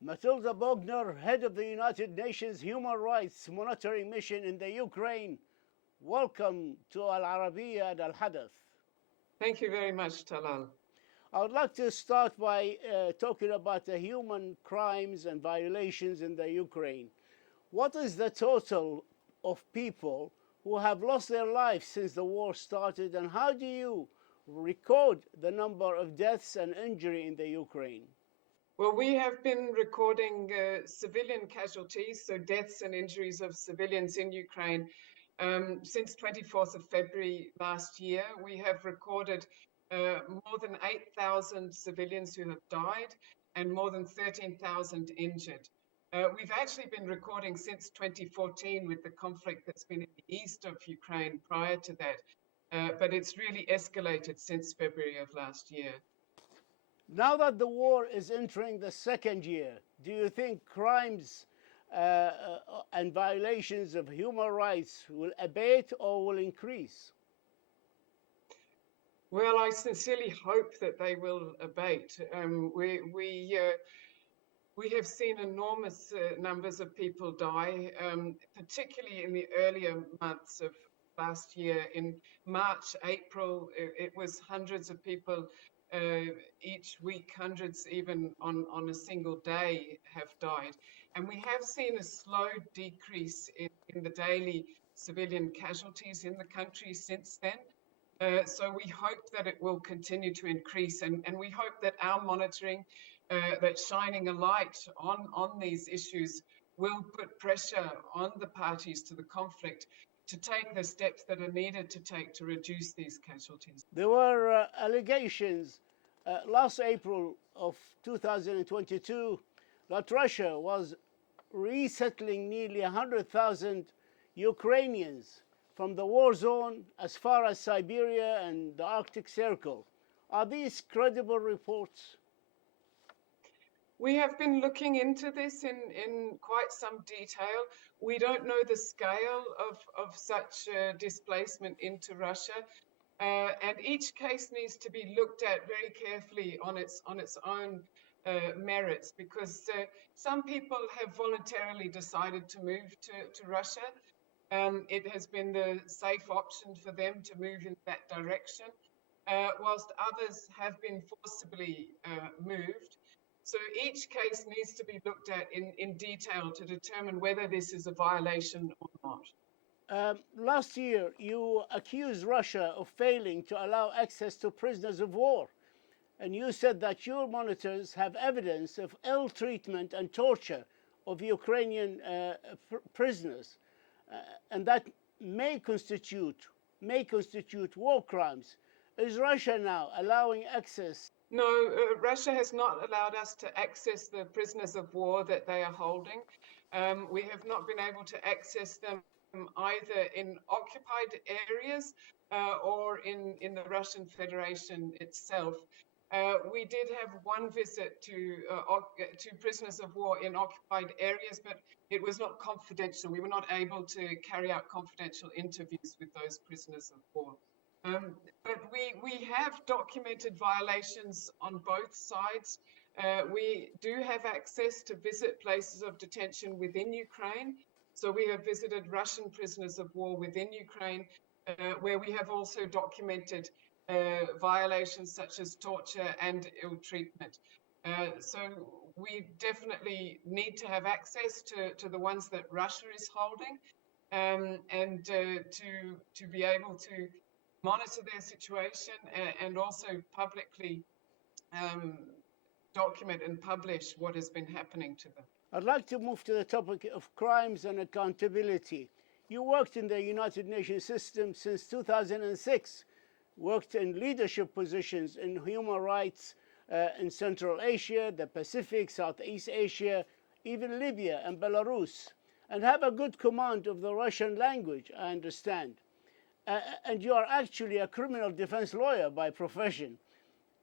Matilda Bogner, head of the United Nations Human Rights Monitoring Mission in the Ukraine. Welcome to Al Arabiya and Al Hadath. Thank you very much, Talal. I would like to start by talking about the human crimes and violations in the Ukraine. What is the total of people who have lost their lives since the war started, and how do you record the number of deaths and injury in the Ukraine? Well, we have been recording civilian casualties, so deaths and injuries of civilians in Ukraine, since 24th of February last year. We have recorded more than 8,000 civilians who have died and more than 13,000 injured. We've actually been recording since 2014 with the conflict that's been in the east of Ukraine prior to that, but it's really escalated since February of last year. Now that the war is entering the second year, do you think crimes and violations of human rights will abate or will increase? Well, I sincerely hope that they will abate. We have seen enormous numbers of people die, particularly in the earlier months of last year. In March, April, it was hundreds of people each week, hundreds even on a single day have died. And we have seen a slow decrease in the daily civilian casualties in the country since then. So we hope that it will continue to increase, and we hope that our monitoring, that shining a light on these issues, will put pressure on the parties to the conflict to take the steps that are needed to take to reduce these casualties. There were allegations last April of 2022 that Russia was resettling nearly 100,000 Ukrainians from the war zone as far as Siberia and the Arctic Circle. Are these credible reports? We have been looking into this in quite some detail. We don't know the scale of such displacement into Russia. And each case needs to be looked at very carefully on its own merits, because some people have voluntarily decided to move to Russia. It has been the safe option for them to move in that direction, whilst others have been forcibly moved. So each case needs to be looked at in detail to determine whether this is a violation or not. Last year, you accused Russia of failing to allow access to prisoners of war. And you said that your monitors have evidence of ill treatment and torture of Ukrainian prisoners, and that may constitute war crimes. Is Russia now allowing access? No, Russia has not allowed us to access the prisoners of war that they are holding. We have not been able to access them either in occupied areas or in the Russian Federation itself. We did have one visit to prisoners of war in occupied areas, but it was not confidential. We were not able to carry out confidential interviews with those prisoners of war. But we have documented violations on both sides. We do have access to visit places of detention within Ukraine. So we have visited Russian prisoners of war within Ukraine, where we have also documented violations such as torture and ill treatment. So we definitely need to have access to the ones that Russia is holding, and to be able to monitor their situation and also publicly document and publish what has been happening to them. I'd like to move to the topic of crimes and accountability. You worked in the United Nations system since 2006, worked in leadership positions in human rights in Central Asia, the Pacific, Southeast Asia, even Libya and Belarus, and have a good command of the Russian language, I understand. And you are actually a criminal defense lawyer by profession.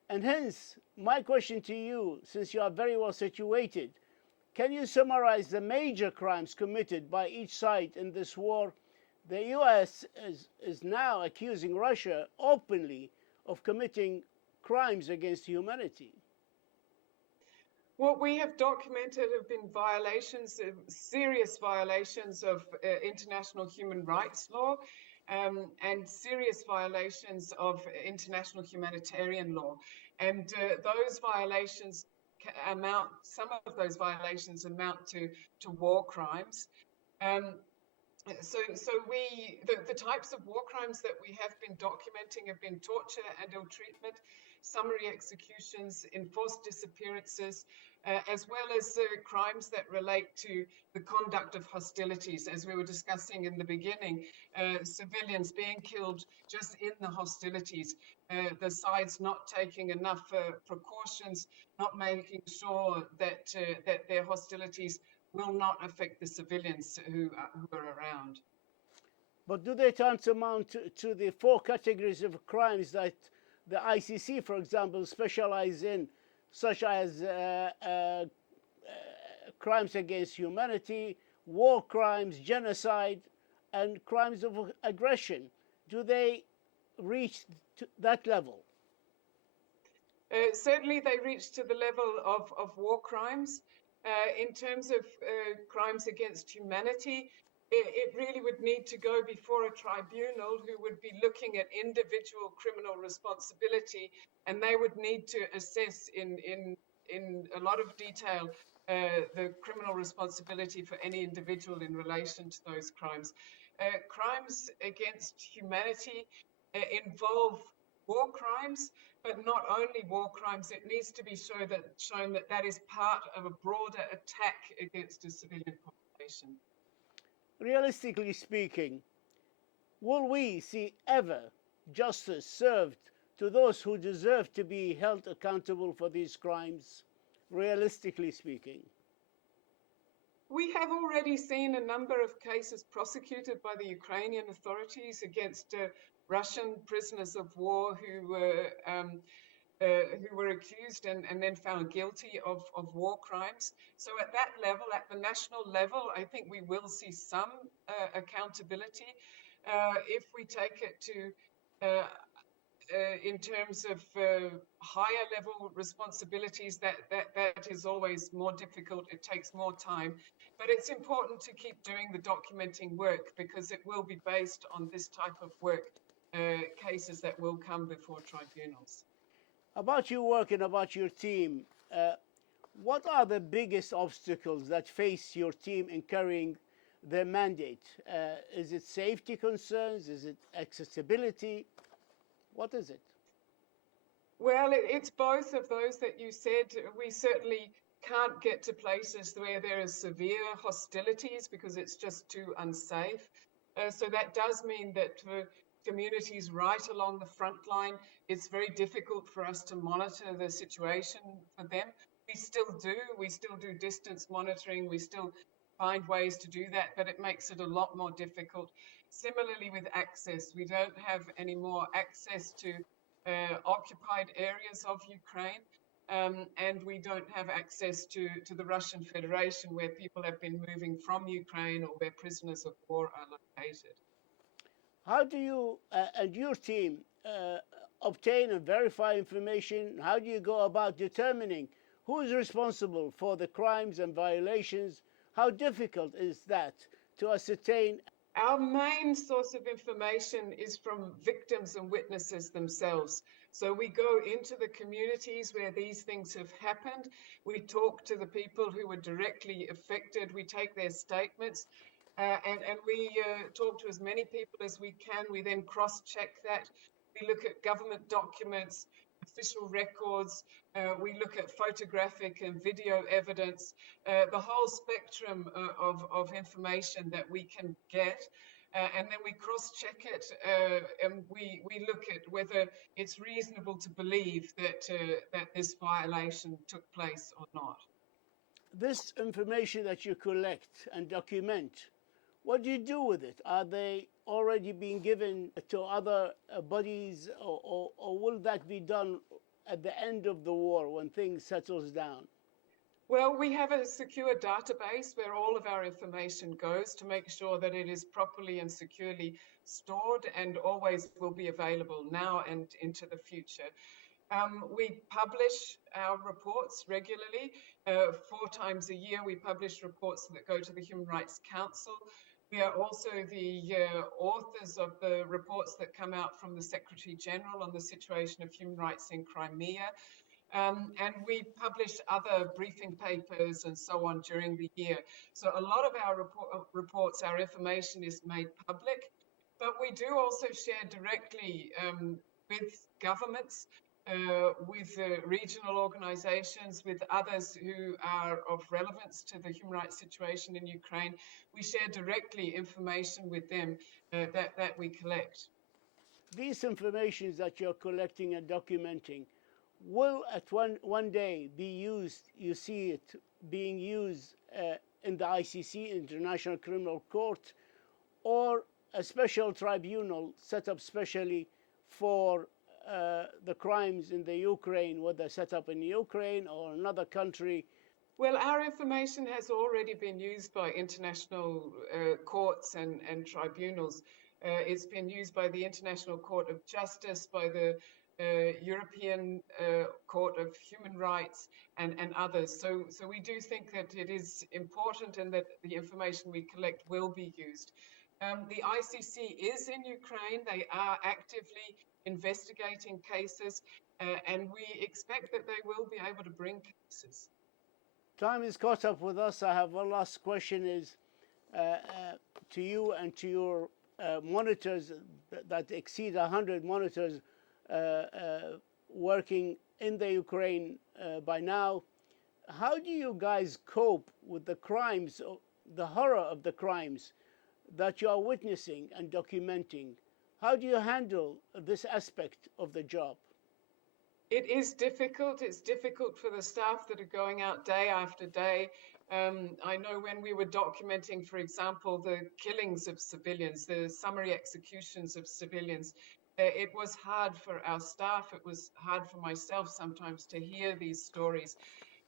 And hence, my question to you, since you are very well situated, can you summarize the major crimes committed by each side in this war? The US is now accusing Russia openly of committing crimes against humanity. What we have documented have been violations, serious violations of international human rights law, and serious violations of international humanitarian law. And those violations some of those violations amount to war crimes. Um, the types of war crimes that we have been documenting have been torture and ill treatment, summary executions, enforced disappearances, as well as crimes that relate to the conduct of hostilities, as we were discussing in the beginning, civilians being killed just in the hostilities, the sides not taking enough precautions, not making sure that their hostilities will not affect the civilians who are around. But do they tantamount to the four categories of crimes that the ICC, for example, specialize in, such as crimes against humanity, war crimes, genocide, and crimes of aggression? Do they reach to that level? Certainly, they reach to the level of war crimes. In terms of crimes against humanity, it really would need to go before a tribunal who would be looking at individual criminal responsibility, and they would need to assess in a lot of detail the criminal responsibility for any individual in relation to those crimes. Crimes against humanity involve war crimes, but not only war crimes. It needs to be shown that that is part of a broader attack against a civilian population. Realistically speaking, will we see ever justice served to those who deserve to be held accountable for these crimes? Realistically speaking. We have already seen a number of cases prosecuted by the Ukrainian authorities against Russian prisoners of war who were accused and then found guilty of war crimes. So at that level, at the national level, I think we will see some accountability. If we take it to in terms of higher level responsibilities, that is always more difficult. It takes more time, but it's important to keep doing the documenting work because it will be based on this type of work, cases that will come before tribunals. About your work and about your team, what are the biggest obstacles that face your team in carrying their mandate? Is it safety concerns? Is it accessibility? What is it? Well, it's both of those that you said. We certainly can't get to places where there is severe hostilities because it's just too unsafe. So that does mean that for communities right along the front line, it's very difficult for us to monitor the situation for them. We still do distance monitoring. We still find ways to do that, but it makes it a lot more difficult. Similarly with access, we don't have any more access to occupied areas of Ukraine, and we don't have access to the Russian Federation where people have been moving from Ukraine or where prisoners of war are located. How do you and your team obtain and verify information? How do you go about determining who is responsible for the crimes and violations? How difficult is that to ascertain? Our main source of information is from victims and witnesses themselves. So we go into the communities where these things have happened. We talk to the people who were directly affected. We take their statements and we talk to as many people as we can. We then cross-check that. We look at government documents, official records. We look at photographic and video evidence, the whole spectrum of information that we can get. And then we cross-check it, and we look at whether it's reasonable to believe that this violation took place or not. This information that you collect and document, what do you do with it? Are they already being given to other bodies, or will that be done at the end of the war when things settles down? Well, we have a secure database where all of our information goes to make sure that it is properly and securely stored and always will be available now and into the future. We publish our reports regularly. 4 times a year, we publish reports that go to the Human Rights Council. We are also the authors of the reports that come out from the Secretary General on the situation of human rights in Crimea. And we publish other briefing papers and so on during the year. So a lot of our reports, our information is made public, but we do also share directly with governments, with regional organizations, with others who are of relevance to the human rights situation in Ukraine. We share directly information with them that we collect. These informations that you're collecting and documenting will at one day be used, you see it being used in the ICC, International Criminal Court, or a special tribunal set up specially for the crimes in the Ukraine, whether set up in Ukraine or another country. Well, our information has already been used by international courts and tribunals. It's been used by the International Court of Justice, by the European Court of Human Rights, and others. So we do think that it is important and that the information we collect will be used. The ICC is in Ukraine. They are actively investigating cases, and we expect that they will be able to bring cases. Time is caught up with us. I have one last question is to you and to your monitors that exceed 100 monitors working in the Ukraine by now. How do you guys cope with the crimes, the horror of the crimes that you are witnessing and documenting? How do you handle this aspect of the job? It is difficult. It's difficult for the staff that are going out day after day. I know when we were documenting, for example, the killings of civilians, the summary executions of civilians, it was hard for our staff. It was hard for myself sometimes to hear these stories.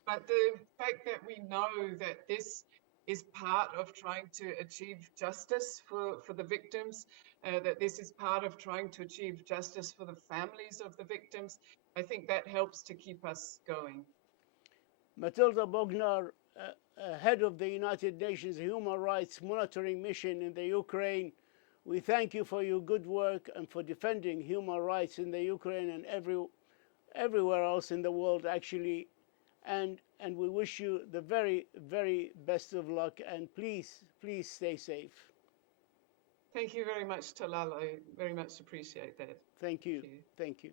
But the fact that we know that this is part of trying to achieve justice for the victims, that this is part of trying to achieve justice for the families of the victims, I think that helps to keep us going. Matilda Bogner, head of the United Nations Human Rights Monitoring Mission in the Ukraine, we thank you for your good work and for defending human rights in the Ukraine and everywhere else in the world, actually. And we wish you the very, very best of luck. And please stay safe. Thank you very much, Talal. I very much appreciate that. Thank you. Thank you.